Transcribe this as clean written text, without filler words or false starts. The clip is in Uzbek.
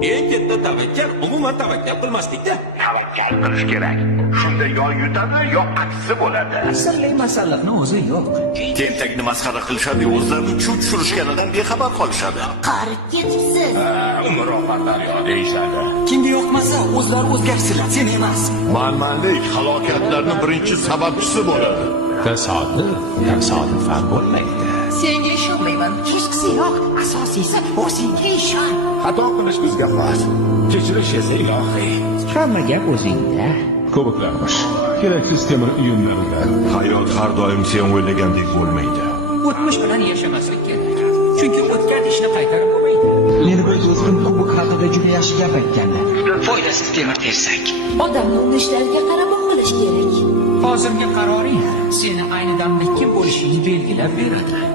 Eng katta tavakkal umuman tavakkal qilmaslikda. Tavakkal qilish kerak. Shunda yo yutadi, yo aksi bo'ladi. Asrli masalliqni o'zi yo'q. Tentakni masxara qilishadi, o'zlarini chuv tushirishganidan bexabar qolishadi. Qarib ketibsiz. Umr oxir daryo deyishadi. Kimga yoqmasa, o'zlari o'zgarsinlar, sen emas. Manmanlik halokatlarning birinchi sababchisi bo'ladi. Tasodifan bo'lmaydi. Senga ishonmayman. Hechqisi yo'q. Asosiysi o'zingga ishon. Xato qilish bizga xos. Kechirish esa ilohiy. Hamma gap o'zingda. Ko'riklarmish. Keraksiz temir uyumlarida. Hayot har doim sen o'ylagandek bo'lmaydi. O'tmish bilan yashamaslik kerak. Chunki o'tgan ishni qaytarib bo'lmaydi. Meni bir do'stim kubok haqida juda yaxshi gap aytgandi. Foydasiz temir tersak. Odamni urishlariga qarab o'qilish kerak. Hozirgi qaroring seni ayni damda kim bo'lishingni belgilab beradi.